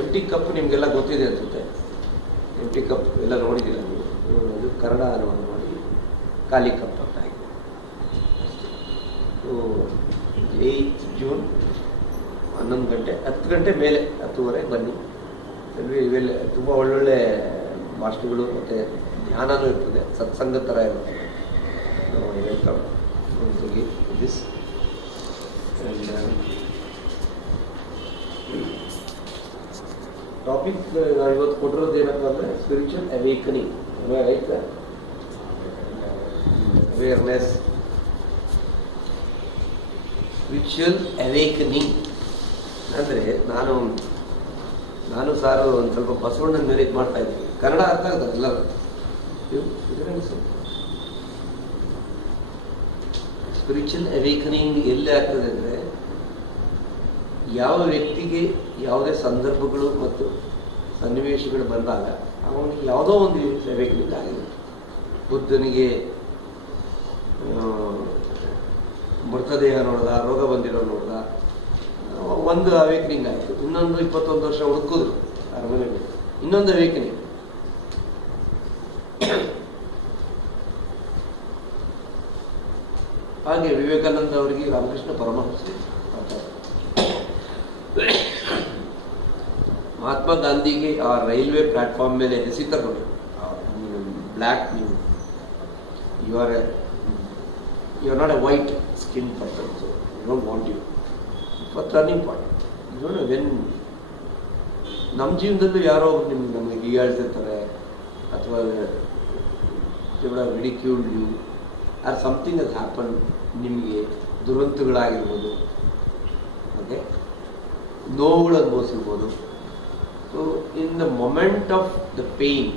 M T cup ನಿಮಗೆಲ್ಲ ಗೊತ್ತಿದೆ ಅನ್ಸುತ್ತೆ. ಎಮ್ ಟಿ ಕಪ್ ಎಲ್ಲ ನೋಡಿದ್ದೀರ ನೀವು. ಅದು ಕನ್ನಡ ಅನುವಾದ ಮಾಡಿ ಖಾಲಿ ಕಪ್ ಅಂತ ಆಗಿದೆ. 8 ಜೂನ್ 11 ಗಂಟೆ 10 ಗಂಟೆ ಮೇಲೆ 10:30 ಬನ್ನಿ. ಇವೆಲ್ಲ ತುಂಬ ಒಳ್ಳೊಳ್ಳೆ ಭಾಷಣಗಳು ಮತ್ತು ಧ್ಯಾನನೂ ಇರ್ತದೆ, ಸತ್ಸಂಗ ಥರ ಇರ್ತದೆ. Welcome this. ಟಾಪಿಕ್ ನಾವು ಇವತ್ತು ಕೊಟ್ಟಿರೋದು ಏನಪ್ಪ ಅಂದರೆ ಸ್ಪಿರಿಚುವಲ್ ಅವೇಕನಿಂಗ್. ಆಯ್ತಾ? ಅವೇರ್ನೆಸ್, ಸ್ಪಿರಿಚುವಲ್ ಅವೇಕನಿಂಗ್ ಅಂದರೆ ನಾನು ಸಾರು ಒಂದು ಸ್ವಲ್ಪ ಬಸವಣ್ಣನ ಮೇಲೆ ಇದು ಮಾಡ್ತಾ ಇದ್ದೀನಿ. ಕನ್ನಡ ಅರ್ಥ ಆಗ್ತದೆ ಎಲ್ಲರೂ. ಸ್ಪಿರಿಚುವಲ್ ಅವೇಕನಿಂಗ್ ಎಲ್ಲಿ ಆಗ್ತದೆ ಅಂದರೆ, ಯಾವ ವ್ಯಕ್ತಿಗೆ ಯಾವುದೇ ಸಂದರ್ಭಗಳು ಮತ್ತು ಸನ್ನಿವೇಶಗಳು ಬಂದಾಗ ಅವನಿಗೆ ಯಾವುದೋ ಒಂದು ಅವೇಕನಿಂಗ್ ಆಗಿದೆ. ಬುದ್ಧನಿಗೆ ಮೃತದೇಹ ನೋಡ್ದ, ರೋಗ ಬಂದಿರೋ ನೋಡ್ದ, ಒಂದು ಅವೇಕನಿಂಗ್ ಆಯಿತು. ಇನ್ನೊಂದು 21 ವರ್ಷ ಹುಡುಕಿದ್ರು ಅರಮನೆ ಬಿಟ್ಟು, ಇನ್ನೊಂದು ಅವೇಕನಿಂಗ್. ಹಾಗೆ ವಿವೇಕಾನಂದ ಅವರಿಗೆ ರಾಮಕೃಷ್ಣ ಪರಮಹಂಸ, ಮಹಾತ್ಮ ಗಾಂಧಿಗೆ ಆ ರೈಲ್ವೆ ಪ್ಲಾಟ್ಫಾರ್ಮ್ ಮೇಲೆ ಎಸಿತಾರೆ ನೋಡಿ, black, you are not a white skin person, so you don't want you. Turning point. ನೋಡಿ, ವೆನ್ ನಮ್ಮ ಜೀವನದಲ್ಲೂ ಯಾರೋ ನಮಗೆ ಹೀಗಾಳ್ತಿರ್ತಾರೆ, ಅಥವಾ ridiculed you or something has happen, ನಿಮಗೆ ದುರಂತಗಳಾಗಿರ್ಬೋದು, ಓಕೆ, ನೋವುಗಳು ಅನುಭವಿಸಿರ್ಬೋದು. So in the moment of the pain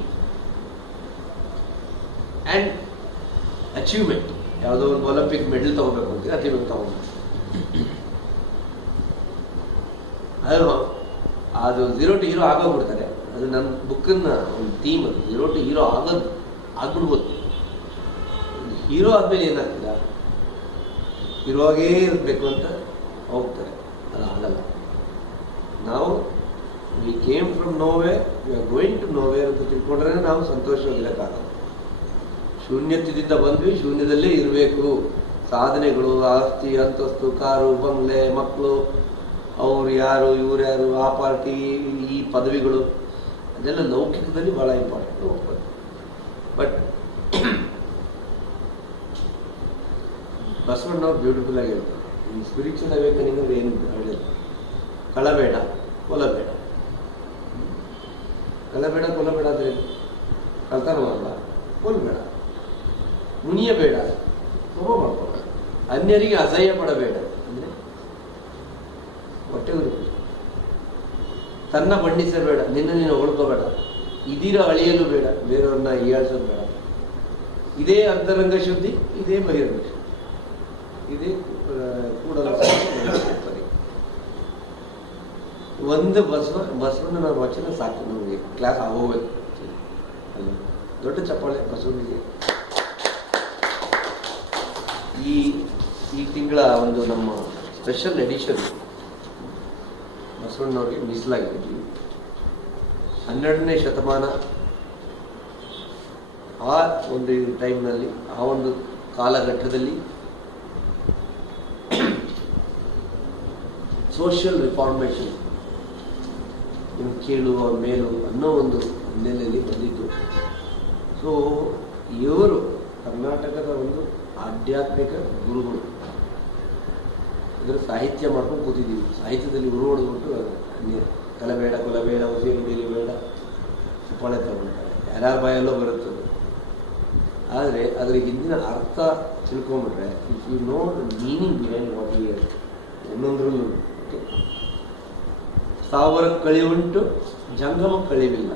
and achievement, ಯಾವುದೋ ಒಂದು ಒಲಿಂಪಿಕ್ ಮೆಡಲ್ ತಗೋಬೇಕು ಅಂತೀರ, ಅಚೀವ್ಮೆಂಟ್ ತಗೊಂಡು ಅದು 0 to ಹೀರೋ ಆಗೋಗ್ಬಿಡ್ತಾರೆ. ಅದು ನನ್ನ ಬುಕ್ಕನ್ನ ಒಂದು ಥೀಮ್, ಅದು 0 to ಹೀರೋ ಆಗ್ಬಿಡ್ಬೋದು. ಹೀರೋ ಆದ್ಮೇಲೆ ಏನಾಗ್ತದ, ಹೀರೋಗೇ ಇರಬೇಕು ಅಂತ ಹೋಗ್ತಾರೆ, ಅದು ಆಗಲ್ಲ. ನಾವು we came from nowhere, we are going to nowhere ಅಂತ ತಿಳ್ಕೊಂಡ್ರೆ ನಾವು ಸಂತೋಷವಾಗಿರೋಕ್ಕಾಗಲ್ಲ. ಶೂನ್ಯತೆಯಿಂದ ಬಂದ್ವಿ, ಶೂನ್ಯದಲ್ಲೇ ಇರಬೇಕು. ಸಾಧನೆಗಳು, ಆಸ್ತಿ, ಅಂತಸ್ತು, ಕಾರು, ಬಂಗ್ಲೆ, ಮಕ್ಕಳು, ಅವ್ರು ಯಾರು, ಇವ್ರು ಯಾರು, ಆ ಪಾರ್ಟಿ, ಈ ಪದವಿಗಳು, ಅದೆಲ್ಲ ಲೌಕಿಕದಲ್ಲಿ ಭಾಳ ಇಂಪಾರ್ಟೆಂಟ್ ಹೋಗ್ಬೋದು. ಬಟ್ ಬಸವಣ್ಣವ್ರು ಬ್ಯೂಟಿಫುಲ್ ಆಗಿ ಹೇಳ್ತಾರೆ, ಈ ಸ್ಪಿರಿಚುವಲ್ ಅವೇಕನಿಂಗ್ ಅಂದ್ರೆ ಏನು ಹೇಳಿದ್ರು, ಕಳಬೇಡ, ಕೊಲಬೇಡ. ಕಳಬೇಡ, ಕೊಲಬೇಡ ಅಂದ್ರೆ ಕಳ್ತನ ಮಾಡಲ್ಲ, ಕೊಲ್ಬೇಡ, ಮುನಿಯಬೇಡ, ಕೋಪ ಮಾಡ್ಕೋಬೇಡ, ಅನ್ಯರಿಗೆ ಅಸಹ್ಯ ಪಡಬೇಡ ಅಂದ್ರೆ ಹೊಟ್ಟೆ ಉರಿ, ತನ್ನ ಬಣ್ಣಿಸಬೇಡ, ನಿನ್ನ ನೀನು ಹೊಳ್ಕೋಬೇಡ, ಇದೀರ ಅಳಿಯಲು ಬೇಡ, ಬೇರೆಯವ್ರನ್ನ ಹೀಯಾಳಿಸೋದು ಬೇಡ. ಇದೇ ಅಂತರಂಗ ಶುದ್ಧಿ, ಇದೇ ಬಹಿರಂಗ ಶುದ್ಧಿ, ಇದೇ ಕೂಡಲ ಸರಿ. ಒಂದು ಬಸವಣ್ಣನ ವಚನ ಸಾಕು ನಮಗೆ, ಕ್ಲಾಸ್ ಆಗೋಗ್ಬೇಕು. ದೊಡ್ಡ ಚಪ್ಪಾಳೆ ಬಸವನಿಗೆ. ಈ ತಿಂಗಳ ಒಂದು ನಮ್ಮ ಸ್ಪೆಷಲ್ ಎಡಿಷನ್ ಬಸವಣ್ಣವ್ರಿಗೆ ಮೀಸಲಾಗಿದ್ದೀವಿ. 12ನೇ ಶತಮಾನ ಆ ಒಂದು ಟೈಮ್ನಲ್ಲಿ, ಆ ಒಂದು ಕಾಲಘಟ್ಟದಲ್ಲಿ ಸೋಷಿಯಲ್ ರಿಫಾರ್ಮೇಷನ್, ಕೀಳು ಮೇಲು ಅನ್ನೋ ಒಂದು ಹಿನ್ನೆಲೆಯಲ್ಲಿ ಬಂದಿದ್ದು. ಸೊ ಇವರು ಕರ್ನಾಟಕದ ಒಂದು ಆಧ್ಯಾತ್ಮಿಕ ಗುರುಗಳು. ಇದರ ಸಾಹಿತ್ಯ ಮಾಡ್ಕೊಂಡು ಕೂತಿದ್ದೀವಿ. ಸಾಹಿತ್ಯದಲ್ಲಿ ಉರು ಹೊಡೆದ್ಬಿಟ್ಟು ಕಲಬೇಡ, ಕೊಲಬೇಡ, ಉಸಿರು ಬೇಲಿ ಬೇಡ, ಚಪ್ಪಾಳೆ ತಗೊಳ್ತಾರೆ, ಯಾರ್ಯಾರ ಬಾಯಲ್ಲೋ ಬರುತ್ತದೆ. ಆದರೆ ಅದರ ಹಿಂದಿನ ಅರ್ಥ ತಿಳ್ಕೊಂಬಿಟ್ರೆ, if you know the meaning behind what you hear, ಒಂದೊಂದ್ರಲ್ಲೂ ಓಕೆ, 1000 ಕಳಿವುಂಟು ಜಂಗಮ ಕಳಿವಿಲ್ಲ.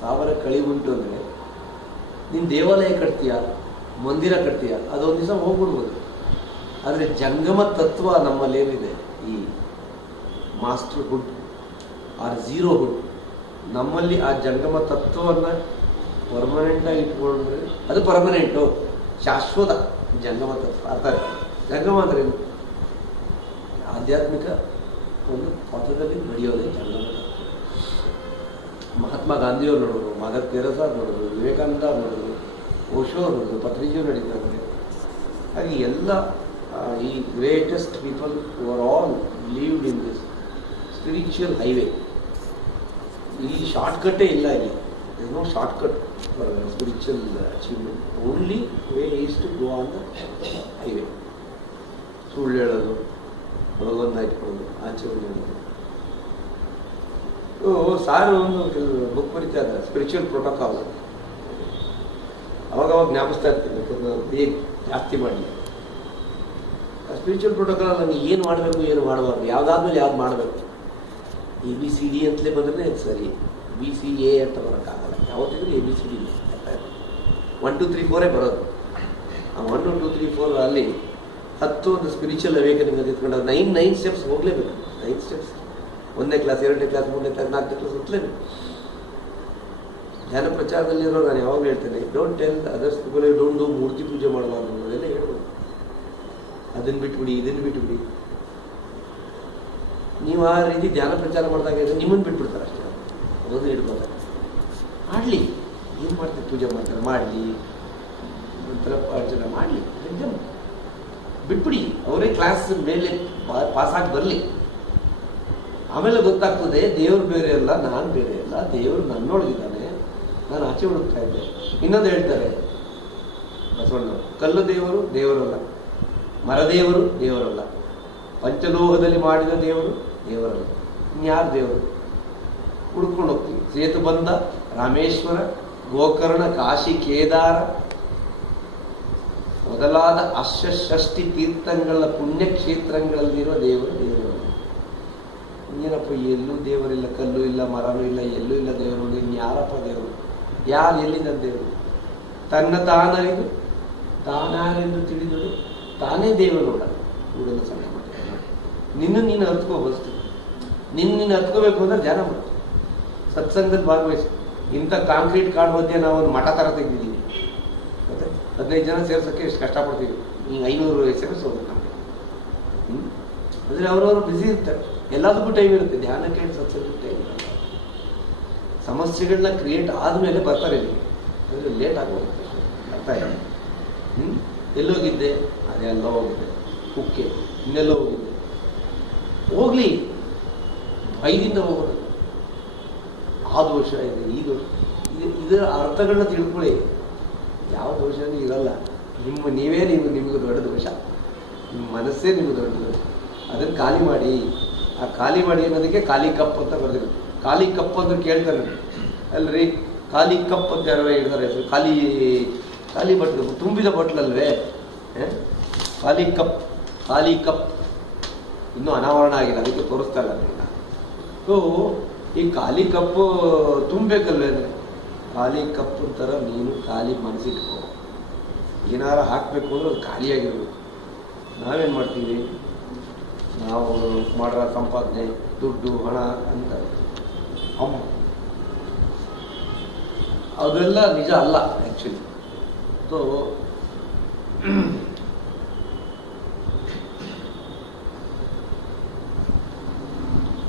1000 ಕಳಿವುಂಟು ಅಂದರೆ ನೀನು ದೇವಾಲಯ ಕಟ್ತೀಯ, ಮಂದಿರ ಕಟ್ತೀಯ, ಅದೊಂದು ದಿವಸ ಹೋಗ್ಬಿಡ್ಬೋದು. ಆದರೆ ಜಂಗಮ ತತ್ವ ನಮ್ಮಲ್ಲಿ ಏನಿದೆ, ಈ ಮಾಸ್ಟರ್ಹುಡ್ ಆರ್ ಝೀರೋಹುಡ್, ನಮ್ಮಲ್ಲಿ ಆ ಜಂಗಮ ತತ್ವವನ್ನು ಪರ್ಮನೆಂಟಾಗಿ ಇಟ್ಕೊಂಡ್ರೆ ಅದು ಪರ್ಮನೆಂಟು, ಶಾಶ್ವತ ಜಂಗಮ ತತ್ವ. ಅರ್ಥ ಜಂಗಮ ಅಂದ್ರೆ ಆಧ್ಯಾತ್ಮಿಕ ಒಂದು ಪಥದಲ್ಲಿ ನಡೆಯೋದೇ ಜಂಗಮ ತತ್ವ. ಮಹಾತ್ಮ ಗಾಂಧಿಯವ್ರು ನೋಡೋದು, ಮದರ್ ತೆರೇಸಾ ನೋಡೋದು, ವಿವೇಕಾನಂದ ನೋಡೋದು, ಓಶೋ ನೋಡೋದು, ಪತ್ರಿಜಿಯು ನಡೀತಾರೆ. ಹಾಗೆ ಎಲ್ಲ ಈ greatest people who are all lived in this spiritual highway. ಇಲ್ಲಿ ಶಾರ್ಟ್ಕಟ್ಟೇ ಇಲ್ಲ, ಇಲ್ಲಿ is no shortcut for spiritual achievement. Only way is to go on the highway. ಸುಳ್ಳು ಹೇಳೋದು, ಒಳಗೊಂದು ಇಟ್ಕೊಳ್ಳೋದು, ಆಚೆ ಒಂದು ಹೇಳೋದು. ಸಾರು ಒಂದು ಕೆಲವು ಬುಕ್ ಬರೀತಾ ಇದ್ದಾರೆ, ಸ್ಪಿರಿಚುವಲ್ ಪ್ರೋಟೋಕಾಲ್. ಅವಾಗವಾಗ ಜ್ಞಾಪಿಸ್ತಾ ಇರ್ತೀನಿ, ಬೇಗ ಜಾಸ್ತಿ ಮಾಡಲಿ. ಸ್ಪಿರಿಚುವಲ್ ಪ್ರೋಟೋಕಾಲ್ ನನಗೆ ಏನು ಮಾಡಬೇಕು, ಏನು ಮಾಡಬಾರ್ದು, ಯಾವುದಾದ್ಮೇಲೆ ಯಾವ್ದು ಮಾಡಬೇಕು. ABCD ಅಂತಲೇ ಬಂದ್ರೆ ಸರಿ, BCA ಅಂತ ಬರೋಕ್ಕಾಗಲ್ಲ. ಯಾವತ್ತಿದ್ರು ABCD 1 2 3 4 ಬರೋದು. ಆ 1 2 3 4 ಅಲ್ಲಿ 10 ಒಂದು ಸ್ಪಿರಿಚುವಲ್ ಅವೇಕನಿಂಗ್ ಅಂತ ಇಟ್ಕೊಂಡು 9 ಸ್ಟೆಪ್ಸ್ ಹೋಗಲೇಬೇಕು. 9 ಸ್ಟೆಪ್ಸ್, 1ನೇ ಕ್ಲಾಸ್, 2ನೇ ಕ್ಲಾಸ್, 3ನೇ ಕ್ಲಾಸ್, 4ನೇ ಕ್ಲಾಸ್ ಹೋಗ್ಲೇಬೇಕು. ಧ್ಯಾನ ಪ್ರಚಾರದಲ್ಲಿರೋ ನಾನು ಯಾವಾಗಲೂ ಹೇಳ್ತೇನೆ, don't tell others people don't do ಮೂರ್ತಿ ಪೂಜೆ ಮಾಡಬಾರ್ದು ಅನ್ನೋದೆಲ್ಲ ಹೇಳ್ಬೋದು. ಅದನ್ನು ಬಿಟ್ಬಿಡಿ, ಇದನ್ನು ಬಿಟ್ಬಿಡಿ. ನೀವು ಆ ರೀತಿ ಧ್ಯಾನ ಪ್ರಚಾರ ಮಾಡಿದಾಗ ನಿಮ್ಮನ್ನು ಬಿಟ್ಬಿಡ್ತಾರೆ ಅಷ್ಟೇ. ಅದನ್ನು ಹಿಡ್ಕೋತಾರೆ. ಮಾಡಲಿ, ಏನು ಮಾಡ್ತಾರೆ, ಪೂಜೆ ಮಾಡ್ತಾರೆ, ಮಾಡಲಿ, ಒಂಥರ ಅರ್ಚನೆ ಮಾಡಲಿ, ಎಕ್ಸಾಮ್ ಬಿಟ್ಬಿಡಿ. ಅವರೇ ಕ್ಲಾಸ್ ಮೇಲೆ ಪಾಸಾಗಿ ಬರಲಿ. ಆಮೇಲೆ ಗೊತ್ತಾಗ್ತದೆ ದೇವರು ಬೇರೆ ಅಲ್ಲ, ನಾನು ಬೇರೆ ಅಲ್ಲ, ದೇವರು ನನ್ನೊಳಗಿದ್ದಾನೆ, ನಾನು ಆಚೆ ಹುಡುಕ್ತಾ ಇದ್ದೆ. ಇನ್ನೊಂದು ಹೇಳ್ತಾರೆ ಬಸವಣ್ಣವರು, ಕಲ್ಲು ದೇವರು ದೇವರಲ್ಲ, ಮರದೇವರು ದೇವರಲ್ಲ, ಪಂಚಲೋಹದಲ್ಲಿ ಮಾಡಿದ ದೇವರು ದೇವರಲ್ಲ. ಇನ್ಯಾರು ದೇವರು? ಹುಡ್ಕೊಂಡು ಹೋಗ್ತೀವಿ. ಸೇತುಬಂಧ, ರಾಮೇಶ್ವರ, ಗೋಕರ್ಣ, ಕಾಶಿ, ಕೇದಾರ ಮೊದಲಾದ ಅಷ್ಟಷಷ್ಠಿ ತೀರ್ಥಗಳ ಪುಣ್ಯಕ್ಷೇತ್ರಗಳಲ್ಲಿರುವ ದೇವರು ದೇವರಲ್ಲ. ಏನಪ್ಪ, ಎಲ್ಲೂ ದೇವರಿಲ್ಲ, ಕಲ್ಲು ಇಲ್ಲ, ಮರನೂ ಇಲ್ಲ, ಎಲ್ಲೂ ಇಲ್ಲ ದೇವರು. ಇನ್ಯಾರಪ್ಪ ದೇವರು? ಯಾರು ಎಲ್ಲಿದ್ದ ದೇವರು? ತನ್ನ ತಾನರಿದು ತಾನಾರೆಂದು ತಿಳಿದುದು ತಾನೇ ದೇವರು. ನೋಡ ಕೂಡಲ ಸಮಯ ಮಾಡಿ ನಿನ್ನ ನೀನು ಹತ್ಕೋಬಸ್ತು. ನೀನು ಹತ್ಕೋಬೇಕು ಅಂದ್ರೆ ಧ್ಯಾನ ಮಾಡು, ಸತ್ಸಂಗದಲ್ಲಿ ಭಾಗವಹಿಸಿ. ಇಂಥ ಕಾಂಕ್ರೀಟ್ ಕಾಡು ಮಧ್ಯೆ ನಾವು ಒಂದು ಮಠ ಥರ ತೆಗೆದಿದ್ದೀವಿ. ಮತ್ತೆ 15 ಜನ ಸೇರ್ಸೋಕ್ಕೆ ಎಷ್ಟು ಕಷ್ಟಪಡ್ತೀವಿ. ಈಗ 500 SMS ಹೋಗುತ್ತೆ ನಮಗೆ. ಅಂದರೆ ಅವರವರು ಬ್ಯುಸಿ ಇರ್ತಾರೆ, ಎಲ್ಲದಕ್ಕೂ ಟೈಮ್ ಇರುತ್ತೆ. ಧ್ಯಾನಕ್ಕೆ ಸತ್ಸಂಗಕ್ಕೆ ಟೈಮ್ ಇರುತ್ತೆ. ಸಮಸ್ಯೆಗಳನ್ನ ಕ್ರಿಯೇಟ್ ಆದಮೇಲೆ ಬರ್ತಾರೆ ನಿಮಗೆ, ಅಂದರೆ ಲೇಟ್ ಆಗೋಗುತ್ತೆ. ಅರ್ಥ ಇಲ್ಲ. ಎಲ್ಲೋಗಿದ್ದೆ, ಅದೇ ಅಲ್ಲೋ ಹೋಗಿದ್ದೆ, ಕುಕ್ಕೆ ಇನ್ನೆಲ್ಲೋ ಹೋಗಿದ್ದೆ. ಹೋಗ್ಲಿ, ಭಯದಿಂದ ಹೋಗೋದು. ಆ ದೋಷ ಇದೆ, ಈ ದೋಷ, ಇದರ ಅರ್ಥಗಳನ್ನ ತಿಳ್ಕೊಳ್ಳಿ. ಯಾವ ದೋಷನೂ ಇರಲ್ಲ. ನಿಮಗೆ ದೊಡ್ಡ ದೋಷ, ನಿಮ್ಮ ಮನಸ್ಸೇ ನಿಮಗೆ ದೊಡ್ಡ ದೋಷ. ಅದನ್ನು ಖಾಲಿ ಮಾಡಿ. ಆ ಖಾಲಿ ಮಾಡಿ ಅನ್ನೋದಕ್ಕೆ ಖಾಲಿ ಕಪ್ ಅಂತ ಬರೆದಿರುತ್ತೆ. ಖಾಲಿ ಕಪ್ ಅಂದ್ರೆ ಕೇಳ್ತಾರೆ ಅಲ್ರಿ, ಖಾಲಿ ಕಪ್ ಅಂತ ಯಾರೋ ಹೇಳ್ತಾರೆ ಹೆಸರು. ಖಾಲಿ ಬಟ್ಲು, ತುಂಬಿದ ಬಟ್ಲಲ್ವೇ ಖಾಲಿ ಕಪ್. ಖಾಲಿ ಕಪ್ ಇನ್ನೂ ಅನಾವರಣ ಆಗಿಲ್ಲ, ಅದಕ್ಕೆ ತೋರಿಸ್ತಾ ಇಲ್ಲ ಅದನ್ನ. ಸೊ ಈ ಖಾಲಿ ಕಪ್ಪು ತುಂಬಬೇಕಲ್ವೇ ಅಂದರೆ, ಖಾಲಿ ಕಪ್ ಥರ ನೀನು ಖಾಲಿ ಮನಸ್ಸಿಟ್ಕೋ. ಏನಾರ ಹಾಕಬೇಕು ಅಂದ್ರೆ ಅದು ಖಾಲಿಯಾಗಿರ್ಬೇಕು. ನಾವೇನು ಮಾಡ್ತೀವಿ, ನಾವು ಮಾಡೋ ಸಂಪಾದನೆ, ದುಡ್ಡು, ಹಣ ಅಂತ ಅದೆಲ್ಲ ನಿಜ ಅಲ್ಲ ಆ್ಯಕ್ಚುಲಿ. ಸೊ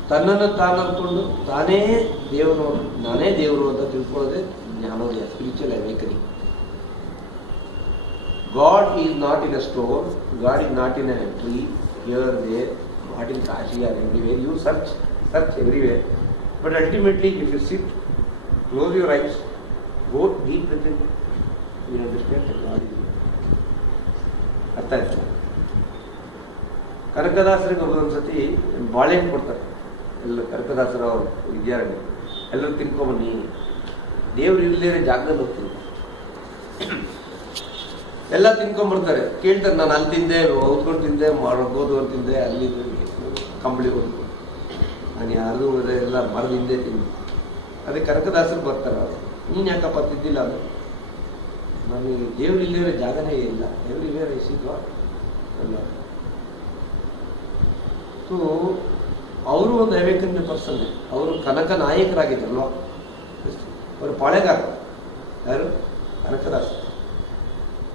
ತನ್ನನ್ನು ತಾನು ಅಂದ್ಕೊಂಡು ತಾನೇ ದೇವರು, ನಾನೇ ದೇವರು ಅಂತ ತಿಳ್ಕೊಳ್ಳೋದೇ ಜ್ಞಾನೋದಯ, spiritual awakening. God is not in a store, God is not in a tree, here there, not in Kashi or everywhere. You search everywhere, but ultimately if you sit, close your eyes, go deep within, you understand that God is. ಅರ್ಥ ಆಯ್ತು? ಕನಕದಾಸರಿಗೆ ಒಂದೊಂದ್ಸತಿ ಬಾಳೆಹಣ್ಣು ಕೊಡ್ತಾರೆ ಎಲ್ಲ, ಕನಕದಾಸರ ಅವರು ವಿದ್ಯಾರ್ಥಿ ಎಲ್ಲರೂ ತಿನ್ಕೊಂಬನ್ನಿ. ದೇವ್ರು ಇಲ್ಲದೇ ಜಾಗದಲ್ಲಿ ಹೋಗ್ತೀನಿ, ಎಲ್ಲ ತಿನ್ಕೊಂಬರ್ತಾರೆ. ಕೇಳ್ತಾರೆ, ನಾನು ಅಲ್ಲಿ ತಿಂದೆ, ಓದ್ಕೊಂಡು ತಿಂದೆ, ಗೋಧುವ ತಿಂದೆ, ಅಲ್ಲಿ ಕಂಬಳಿ ಓದ್ಕೊಂಡು, ನಾನು ಯಾರಿಗೂ ಎಲ್ಲ ಮರದಿಂದೆ ತಿಂದೆ. ಅದಕ್ಕೆ ಕನಕದಾಸರು ಬರ್ತಾರೆ, ಅವರು ನೀನು ಯಾಕಪ್ಪ ತಿದ್ದಿಲ್ಲ? ಅದು ನನಗೆ ದೇವ್ರು ಇಲ್ಲದೇ ಜಾಗನೇ ಇಲ್ಲ, ದೇವ್ರು ಇಲ್ಲೇ ಸಿಗ ಅಲ್ಲ. ಸೊ ಅವರು ಒಂದು ಅವೇಕನ್ ಪರ್ಸನ್. ಅವರು ಕನಕ ನಾಯಕರಾಗಿದ್ದಲ್ವ, ಅವರು ಪಾಳೆಗಾರ. ಯಾರು? ಕನಕದಾಸ.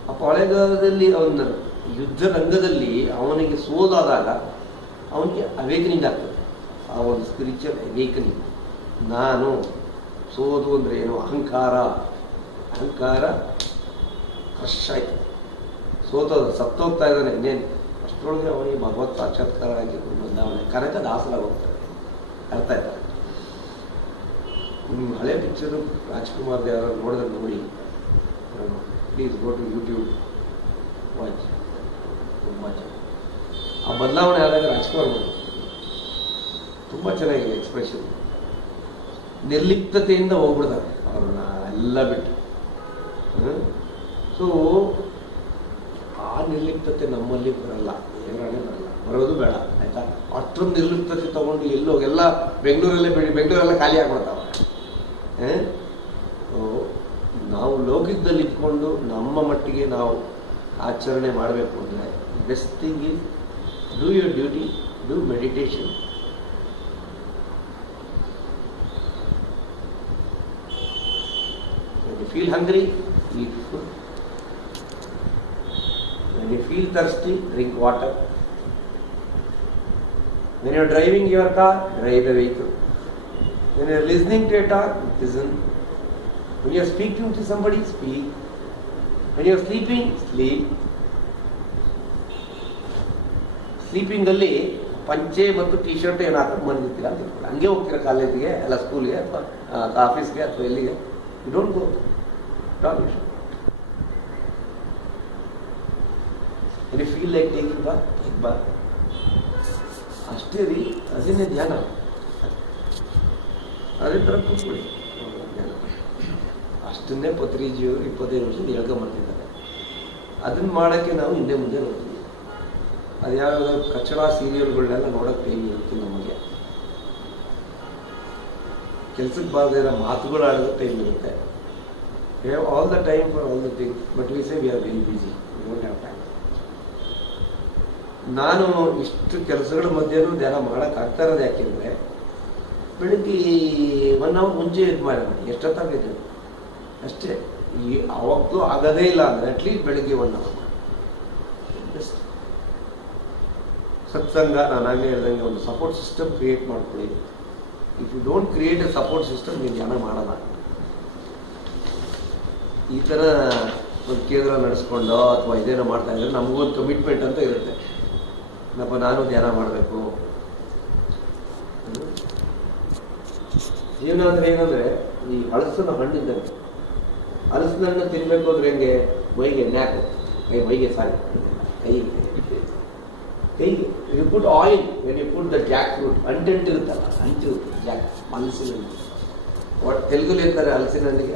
ಆ ಪಾಳೆಗಾರದಲ್ಲಿ ಅವನ ಯುದ್ಧ ರಂಗದಲ್ಲಿ ಅವನಿಗೆ ಸೋಲಾದಾಗ ಅವನಿಗೆ ಅವೇಕನಿಂಗ್ ಆಗ್ತದೆ. ಆ ಒಂದು ಸ್ಪಿರಿಚುವಲ್ ಅವೇಕನಿಂಗ್. ನಾನು ಸೋದು ಅಂದರೆ ಏನು? ಅಹಂಕಾರ. ಅಹಂಕಾರ ಕ್ರಶ್ ಆಯ್ತು, ಸೋತೋದು, ಸತ್ತೋಗ್ತಾ ಇದ್ದಾನೆ. ಇನ್ನೇನು ಅಷ್ಟರೊಳಗೆ ಅವನಿಗೆ ಭಗವತ್ ಸಾಕ್ಷಾತ್ಕಾರ ಆಗಿ ಬದಲಾವಣೆ. ಕನಕ ದಾಸರ ಹೋಗ್ತಾರೆ. ಅರ್ಥ ಆಯ್ತಾ? ಹಳೆ ಪಿಕ್ಚರು ರಾಜ್ಕುಮಾರ್ ಯಾರು ನೋಡಿದ್ರೆ ನೋಡಿ, please go to YouTube watch. ತುಂಬ ಚೆನ್ನಾಗಿ ಆ ಬದಲಾವಣೆ ಆದಾಗ ರಾಜ್ಕುಮಾರ್ ನೋಡಿ ತುಂಬ ಚೆನ್ನಾಗಿದೆ ಎಕ್ಸ್ಪ್ರೆಷನ್. ನಿರ್ಲಿಪ್ತತೆಯಿಂದ ಹೋಗ್ಬಿಡ್ತಾರೆ ಅವ್ರನ್ನ ಎಲ್ಲ ಬಿಟ್ಟು. ಸೊ ಆ ನಿರ್ಲಿಪ್ತತೆ ನಮ್ಮಲ್ಲಿ ಬರಲ್ಲ, ಏನಾಗೇ ಬರಲ್ಲ, ಬರೋದು ಬೇಡ. ಆಯ್ತಾ? ಅಷ್ಟೊಂದು ನಿರ್ಲಿಪ್ತತೆ ತಗೊಂಡು ಎಲ್ಲೋ ಎಲ್ಲ ಬೆಂಗಳೂರಲ್ಲೇ ಖಾಲಿ ಆಗ್ಬಿಡ್ತಾವ. ನಾವು ಲೋಕದಲ್ಲಿ ಇದ್ಕೊಂಡು ನಮ್ಮ ಮಟ್ಟಿಗೆ ನಾವು ಆಚರಣೆ ಮಾಡಬೇಕು ಅಂದರೆ best thing is do your duty, do meditation. When you feel hungry, eat food. When you feel thirsty, drink water. When you are driving your car, drive the vehicle. When you are listening to a talk, listen. When you are speaking to somebody, speak. When you are sleeping, sleep. Sleeping ಅಲ್ಲಿ ಪಂಚೆ ಮತ್ತು T shirt ಏನು ಹಾಕೊಂಡು ಬಂದಿರ್ತೀರ ಅಂತ ತಿಳ್ಕೊಳ್ಳಿ. ಹಂಗೆ ಹೋಗ್ತೀರ ಕಾಲೇಜಿಗೆ, ಅಲ್ಲ ಸ್ಕೂಲ್ಗೆ, ಅಥವಾ ಆಫೀಸ್ಗೆ, ಅಥವಾ ಎಲ್ಲಿಗೆ. You don't go talk. You feel like taking bath, take bath. ಅಷ್ಟೇ ರೀ, ಅದನ್ನೇ ಧ್ಯಾನ. ಅದೇ ಥರ ಕೂತ್ಕೊಳ್ಳಿ, ಅಷ್ಟನ್ನೇ ಪತ್ರಿಜಿಯವರು 25 ವರ್ಷದ ಹೇಳ್ಕೊಂಬರ್ತಿದ್ದಾರೆ. ಅದನ್ನ ಮಾಡೋಕ್ಕೆ ನಾವು ಹಿಂದೆ ಮುಂದೆ ನೋಡ್ತೀವಿ. ಅದು ಯಾವ್ಯಾವ ಕಚ್ಚಡ ಸೀರಿಯಲ್ಗಳನ್ನೆಲ್ಲ ನೋಡೋಕ್ಕೆ ಟೈಮ್ ಇರುತ್ತೆ ನಮಗೆ. ಕೆಲ್ಸಕ್ಕೆ ಬಾರದೇ ಇರೋ ಮಾತುಗಳು ಆಡೋದಕ್ಕೆ ಟೈಮ್ ಇರುತ್ತೆ. We have all the time for all the things, but we say we are very busy, we don't have time. ನಾನು ಇಷ್ಟು ಕೆಲಸಗಳ ಮಧ್ಯೆನೂ ಧ್ಯಾನ ಮಾಡೋಕ್ಕಾಗ್ತಾ ಇರೋದು ಯಾಕೆಂದರೆ ಬೆಳಿಗ್ಗೆ 1 hour ಮುಂಚೆ ಇದು ಮಾಡೋಣ. ಎಷ್ಟೊತ್ತಾಗಿದೆ ಅಷ್ಟೇ. ಅವಾಗಲೂ ಆಗೋದೇ ಇಲ್ಲ ಅಂದರೆ ಅಟ್ಲೀಸ್ಟ್ ಬೆಳಿಗ್ಗೆ 1 hour ಬೆಸ್ಟ್. ಸತ್ಸಂಗ, ನಾನು ಆಗಲೇ ಹೇಳ್ದಂಗೆ ಒಂದು ಸಪೋರ್ಟ್ ಸಿಸ್ಟಮ್ ಕ್ರಿಯೇಟ್ ಮಾಡ್ಕೊಳ್ಳಿ. If you don't create a support system, ನೀವು ಧ್ಯಾನ ಮಾಡಲ್ಲ. ಈ ಥರ ಒಂದು ಕೇಂದ್ರ ನಡೆಸ್ಕೊಂಡು ಅಥವಾ ಇದೇನೋ ಮಾಡ್ತಾ ಇದ್ರೆ ನಮಗೊಂದು ಕಮಿಟ್ಮೆಂಟ್ ಅಂತ ಇರುತ್ತೆ. ಏನಪ್ಪ, ನಾನು ಧ್ಯಾನ ಮಾಡಬೇಕು. ಜೀವನ ಅಂದರೆ ಏನಂದರೆ ಈ ಹಳಸಿನ ಹಣ್ಣಿದ್ದಂಗೆ. ಹಲಸಿನ ಹಣ್ಣು ತಿನ್ನಬೇಕು ಅಂದ್ರೆ ಹೆಂಗೆ? ಮೈಗೆ ಎಣ್ಣೆ ಹಾಕು, ಮೈಗೆ ಸಾರಿ ಕೈಗೆ. You put oil when you put the jackfruit. ಅಂಟಿರುತ್ತಲ್ಲ, ಅಂಟಿರುತ್ತೆ ಜಾಕ್, ಹಲಸಿನ ಹಣ್ಣು. ಒಟ್ಟು ತೆಲುಗುಲಿ ಇರ್ತಾರೆ ಹಲಸಿನ ಹಣ್ಣಿಗೆ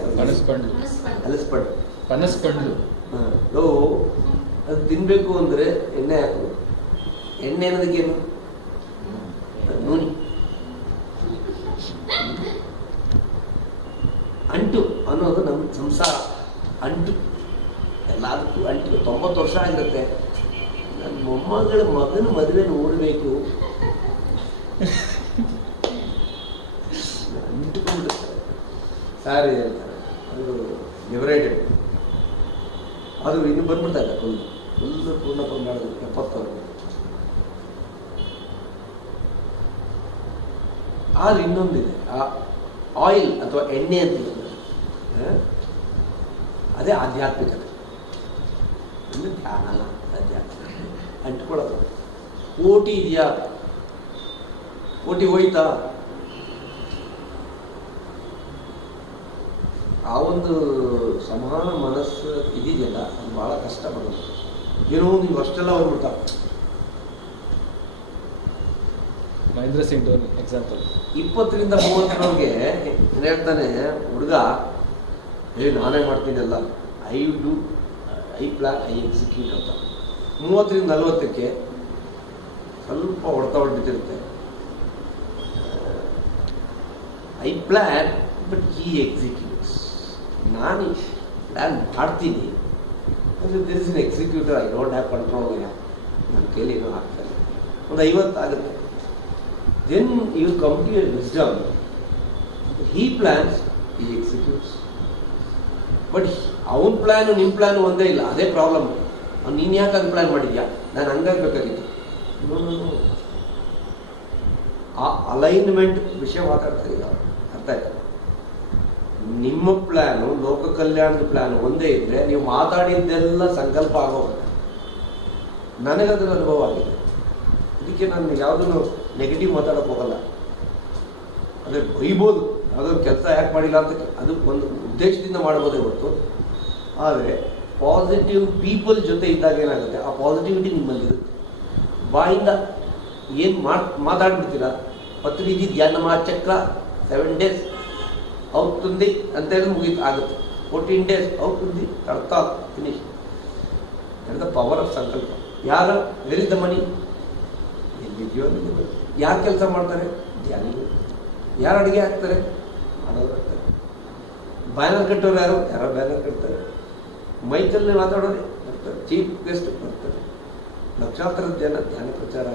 ಹಲಸ್ಪಂಡು. ಅದು ತಿನ್ನಬೇಕು ಅಂದರೆ ಎಣ್ಣೆ ಹಾಕು. ಎಣ್ಣೆ ಅನ್ನೋದಕ್ಕೇನು? ನೂನಿ. ಅಂಟು ಅನ್ನೋದು ನಮ್ಮ ಸಂಸಾರ. ಅಂಟು ಎಲ್ಲದಕ್ಕೂ ಅಂಟು. 90 ವರ್ಷ ಆಗಿರುತ್ತೆ. ನನ್ನ ಮೊಮ್ಮಗಳ ಮಗನ ಮದುವೆ ನೋಡಬೇಕು, ಅಂಟುಕೊಂಡಿರ್ತಾರೆ. ಸಾರಿ ಹೇಳ್ತಾರೆ, ಅದು ಲಿಬರೇಟೆಡ್. ಅದು ಇನ್ನು ಬಂದ್ಬಿಡ್ತಾ ಇಲ್ಲ, ಫುಲ್ ಪೂರ್ಣ ಪ್ರಮಾಣದ 70 ಆದ್ರೆ ಇನ್ನೊಂದಿದೆ, ಆ ಆಯಿಲ್ ಅಥವಾ ಎಣ್ಣೆ ಅಂತ ಅದೇ ಆಧ್ಯಾತ್ಮಿಕತೆ. ಅಂದರೆ ಧ್ಯಾನ ಅಲ್ಲ, ಆಧ್ಯಾತ್ಮಿಕ. ಅಂಟ್ಕೊಳ್ಳೋದು. ಕೋಟಿ ಇದೆಯಾ? ಕೋಟಿ ಹೋಯ್ತಾ? ಆ ಒಂದು ಸಮಾನ ಮನಸ್ಸು ಇದೆಯಲ್ಲ, ಅದು ಭಾಳ ಕಷ್ಟ ಬರೋದು. ಏನೋ ನೀವು ಅಷ್ಟೆಲ್ಲ ಬಂದ್ಬಿಡ್ತಾ. ಮಹೇಂದ್ರ ಸಿಂಗ್ ಧೋನಿ ಎಕ್ಸಾಂಪಲ್. 20 ರಿಂದ 30 ಹೇಳ್ತಾನೆ ಹುಡುಗ, ನಾನೇ ಮಾಡ್ತೀನಲ್ಲ, ಐ ಪ್ಲಾನ್, ಐ ಎಕ್ಸಿಕ್ಯೂಟ್ ಅಂತ. 30 ರಿಂದ 40 ಸ್ವಲ್ಪ ಹೊಡೆದಿರುತ್ತೆ. I plan but he executes. ನಾನು ಪ್ಲಾನ್ ಮಾಡ್ತೀನಿ, ಅಂದರೆ there is an executor. I don't have control. ನನ್ನ ಕೈಲಿ ಏನೂ ಆಗ್ತಾಯಿಲ್ಲ. ಒಂದು 50 ಆಗುತ್ತೆ. Then you come to your wisdom. He plans, he executes. But ಅವನ ಪ್ಲಾನು ನಿಮ್ಮ ಪ್ಲಾನು ಒಂದೇ ಇಲ್ಲ, ಅದೇ ಪ್ರಾಬ್ಲಮ್. ನೀನು ಯಾಕೆ ಹಂಗೆ ಪ್ಲಾನ್ ಮಾಡಿದ್ಯಾ? ನಾನು ಹಂಗಾಗಬೇಕಾಗಿತ್ತು. ಆ ಅಲೈನ್ಮೆಂಟ್ ವಿಷಯ ಮಾತಾಡ್ತಾರೆ ಈಗ. ಅರ್ಥ ಆಯ್ತಾ? ನಿಮ್ಮ ಪ್ಲ್ಯಾನು, ಲೋಕ ಕಲ್ಯಾಣದ ಪ್ಲ್ಯಾನು ಒಂದೇ ಇದ್ದರೆ ನೀವು ಮಾತಾಡಿದ್ದೆಲ್ಲ ಸಂಕಲ್ಪ ಆಗೋಗುತ್ತೆ. ನನಗದರ ಅನುಭವ ಆಗಿದೆ. ಅದಕ್ಕೆ ನಾನು ಯಾವುದನ್ನು ನೆಗೆಟಿವ್ ಮಾತಾಡೋಕೆ ಹೋಗಲ್ಲ. ಅದೇ ಬೈಬೋದು, ಯಾವುದೊಂದು ಕೆಲಸ ಯಾಕೆ ಮಾಡಿಲ್ಲ ಅಂತ, ಅದು ಒಂದು ಉದ್ದೇಶದಿಂದ ಮಾಡ್ಬೋದೇ ಹೊರತು. ಆದರೆ ಪಾಸಿಟಿವ್ ಪೀಪಲ್ ಜೊತೆ ಇದ್ದಾಗ ಏನಾಗುತ್ತೆ, ಆ ಪಾಸಿಟಿವಿಟಿ ನಿಮ್ಮಲ್ಲಿರುತ್ತೆ. ಬಾಯಿಂದ ಏನು ಮಾತಾಡ್ಬಿಡ್ತೀರಾ, ಪತ್ರಿಜಿ ಧ್ಯಾನ ಚಕ್ರ 7 days అవుతుంది ಅಂತೇಳಿ ಮುಗಿತು ಆಗುತ್ತೆ. 14 days అవుతుంది ಕರ್ತಾ ಫಿನಿಶ್. ದ ಪವರ್ ಆಫ್ ಸಂಕಲ್ಪ. ಯಾರು ವೆರಿದ ಮನಿ ಎಲ್ಲಿದೆಯೋ ಅಲ್ಲಿ. ಯಾರು ಕೆಲಸ ಮಾಡ್ತಾರೆ, ಧ್ಯಾನಿಗಳು. ಯಾರು ಅಡುಗೆ ಹಾಕ್ತಾರೆ, ಮಾಡೋರು ಹಾಕ್ತಾರೆ. ಬ್ಯಾನರ್ ಕಟ್ಟೋರು ಯಾರು, ಯಾರೋ ಬ್ಯಾನರ್ ಕಟ್ತಾರೆ. ಮೈಕಲ್ಲಿ ಮಾತಾಡೋರು ಬರ್ತಾರೆ, ಚೀಫ್ ಗೆಸ್ಟ್ ಬರ್ತಾರೆ. ಲಕ್ಷಾಂತರ ಜನ ಧ್ಯಾನ ಪ್ರಚಾರ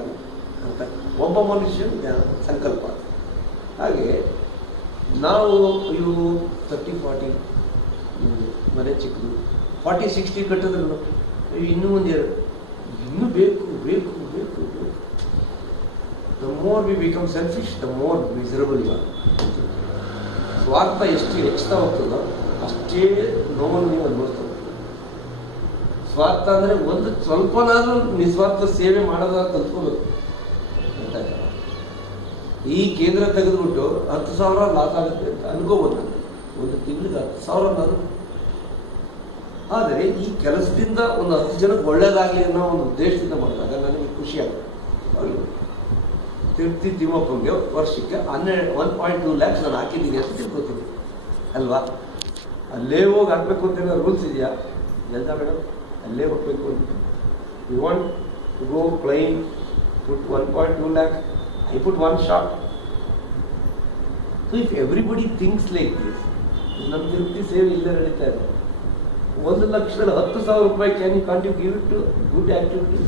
ಅಂತಾರೆ. ಒಬ್ಬ ಮನುಷ್ಯನ ಧ್ಯಾನ ಸಂಕಲ್ಪ. ಹಾಗೆ ನಾವು ಇವು 30-40 ಮನೆ ಚಿಕ್ಕದು, 40-60 ಕಟ್ಟಿದ್ರು ಇನ್ನೂ ಒಂದೆರಡು, ಇನ್ನೂ ಬೇಕು ಬೇಕು ಬೇಕು ಬೇಕು. The more we become selfish, the more miserable you are. ಸ್ವಾರ್ಥ ಎಷ್ಟು ಹೆಚ್ಚುತ್ತಾ ಹೋಗ್ತದೋ ಅಷ್ಟೇ ನೋವನ್ನು ನೀವು ಅನುಭವಿಸ್ತಾ ಹೋಗ್ತೀವಿ. ಸ್ವಾರ್ಥ ಅಂದರೆ ಒಂದು ಸ್ವಲ್ಪನಾದ್ರೂ ನಿಸ್ವಾರ್ಥ ಸೇವೆ ಮಾಡೋದಾದ್ರೆ ಕಲ್ತ್ಕೋಬೇಕು. ಈ ಕೇಂದ್ರ ತೆಗೆದುಬಿಟ್ಟು 10,000 ಲಾಸ್ ಆಗುತ್ತೆ ಅಂತ ಅನ್ಕೋಬೋದು. ನಾನು ಒಂದು ತಿಂಗಳಿಗೆ 10,000 ನಾನು. ಆದರೆ ಈ ಕೆಲಸದಿಂದ ಒಂದು 10 ಜನಕ್ಕೆ ಒಳ್ಳೇದಾಗಲಿ ಅನ್ನೋ ಒಂದು ಉದ್ದೇಶದಿಂದ ಮಾಡಿದಾಗ ನನಗೆ ಖುಷಿ ಆಗುತ್ತೆ. ಅವ್ರಿಗೆ ತಿರುಪ್ತಿ ತಿಮ್ಮಪ್ಪಂಗೆ ವರ್ಷಕ್ಕೆ 1.2 lakhs ನಾನು ಹಾಕಿದ್ದೀನಿ ಅಂತ ತಿಳ್ಕೊತೀನಿ ಅಲ್ವಾ. ಅಲ್ಲೇ ಹೋಗಿ ಹಾಕಬೇಕು ಅಂತ ರೂಲ್ಸ್ ಇದೆಯಾ? ಎಲ್ಲ ಮೇಡಮ್ ಅಲ್ಲೇ ಹೋಗ್ಬೇಕು ಅಂತ. You want to go plane, put 1.2 lakh, I put one shot. So if everybody thinks like this, ನಮ್ಮ ತಿರುಪ್ತಿ ಸೇವೆ ಇಲ್ಲೇ ನಡೀತಾ ಇದೆ. 1,00,000 10,000 ರೂಪಾಯಿ can't you give it to good activity?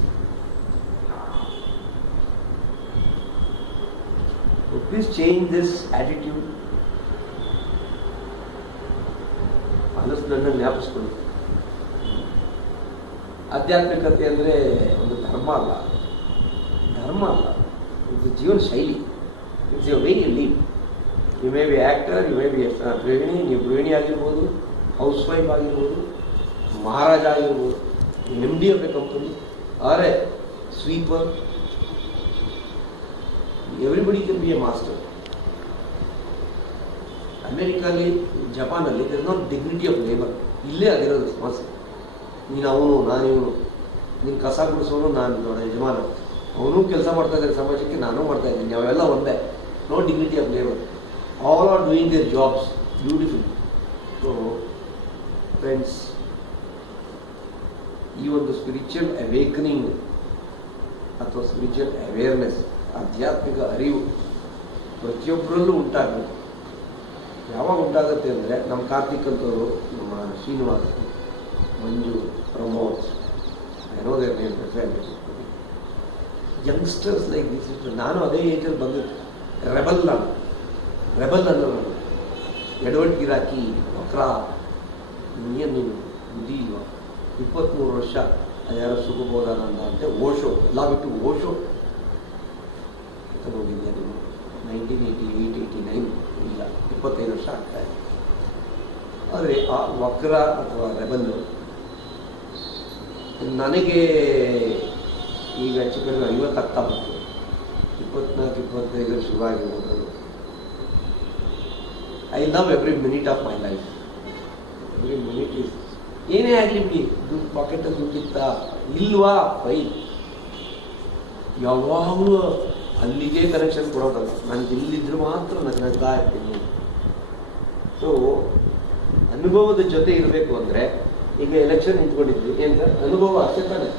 So please change this attitude. ಅದಷ್ಟು ನನ್ನ ಜ್ಞಾಪಿಸ್ಕೊಳ್ಳಿ. ಆಧ್ಯಾತ್ಮಿಕತೆ ಅಂದರೆ ಒಂದು ಧರ್ಮ ಅಲ್ಲ, ಇದು ಜೀವನ ಶೈಲಿ. It's a way you live. You may be actor, you may be ಗೃಹಿಣಿ, ನೀವು ಗೃಹಿಣಿ ಆಗಿರ್ಬೋದು, ಹೌಸ್ ವೈಫ್ ಆಗಿರ್ಬೋದು, ಮಹಾರಾಜ ಆಗಿರ್ಬೋದು, MD of a company, or a sweeper. Everybody can be a master. ಅಮೇರಿಕಾಲಿ, ಜಪಾನಲ್ಲಿ there is not dignity of labour. ಇಲ್ಲೇ ಆಗಿರೋದು ಸಮಸ್ಯೆ. ನೀನು ಅವನು, ನಾನಿವನು, ನೀನು ಕಸ ಗುಡಿಸೋನು, ನಾನು ನೋಡ ಯಜಮಾನ, ಅವನು ಕೆಲಸ ಮಾಡ್ತಾ ಇದ್ದಾರೆ ಸಮಾಜಕ್ಕೆ, ನಾನು ಮಾಡ್ತಾ ಇದ್ದೀನಿ, ನಾವೆಲ್ಲ ಒಂದೇ. No dignity of labour. All are doing their jobs beautiful. So friends, ಈ ಒಂದು ಸ್ಪಿರಿಚುವಲ್ ಅವೇಕನಿಂಗ್ ಅಥವಾ ಸ್ಪಿರಿಚುವಲ್ ಅವೇರ್ನೆಸ್, ಆಧ್ಯಾತ್ಮಿಕ ಅರಿವು ಪ್ರತಿಯೊಬ್ಬರಲ್ಲೂ ಉಂಟಾಗಬೇಕು. ಯಾವಾಗ ಉಂಟಾಗುತ್ತೆ ಅಂದರೆ ನಮ್ಮ ಕಾರ್ತಿಕ್ ಅಂತವರು, ನಮ್ಮ Srinivas, Manju, Pramod, I know their name, youngsters like this. ನಾನು ಅದೇ ಏಜಲ್ಲಿ ಬಂದಿದ್ದು. ರೆಬಲ್ ಅಲ್ಲ ನಾನು. ಎಡವಟ್ ಗಿರಾಕಿ, ವಕ್ರ, ಏನು ನೀನು ಬುದ್ಧಿ ಇಲ್ವಾ? 23 ವರ್ಷ ಅದ್ಯಾರೋ ಸುಖಬೋಧಾನಂದ ಅಂತೆ ಓಶೋ ಎಲ್ಲ ಬಿಟ್ಟು ಓಶೋ ಹೋಗಿದ್ದೆ. ನೀವು 1988-89 ಇಲ್ಲ, 25 ವರ್ಷ ಆಗ್ತಾಯಿದೆ. ಆದರೆ ಆ ವಕ್ರ ಅಥವಾ ರೆಬಲ್ಲು ನನಗೆ ಈಗ ಹೆಚ್ಚು ಕಡಿಮೆ 50 ಆಗ್ತಾ ಬಂತು. 24-25 ಶುರುವಾಗಿರ್ಬೋದು. I love every minute of my life. Every minute is, ಏನೇ ಆಗಲಿ ಬಿಡಿ, ದುಡ್ಡು ಪಾಕೆಟಲ್ಲಿ ದುಡ್ಡಿತ್ತಾ ಇಲ್ವಾ ಫೈನ್. ಯಾವಾಗಲೂ ಅಲ್ಲಿಗೆ ಕನೆಕ್ಷನ್ ಕೊಡೋದಲ್ಲ, ನನಗೆ ಇಲ್ಲಿದ್ರು ಮಾತ್ರ ನಗ್ನಗ್ತಾ ಇರ್ತೀನಿ. ಸೊ ಅನುಭವದ ಜೊತೆ ಇರಬೇಕು ಅಂದರೆ, ಈಗ ಎಲೆಕ್ಷನ್ ನಿಂತ್ಕೊಂಡಿದ್ವಿ, ಏನು ಅನುಭವ ಅಷ್ಟೇ ತಾನೆ.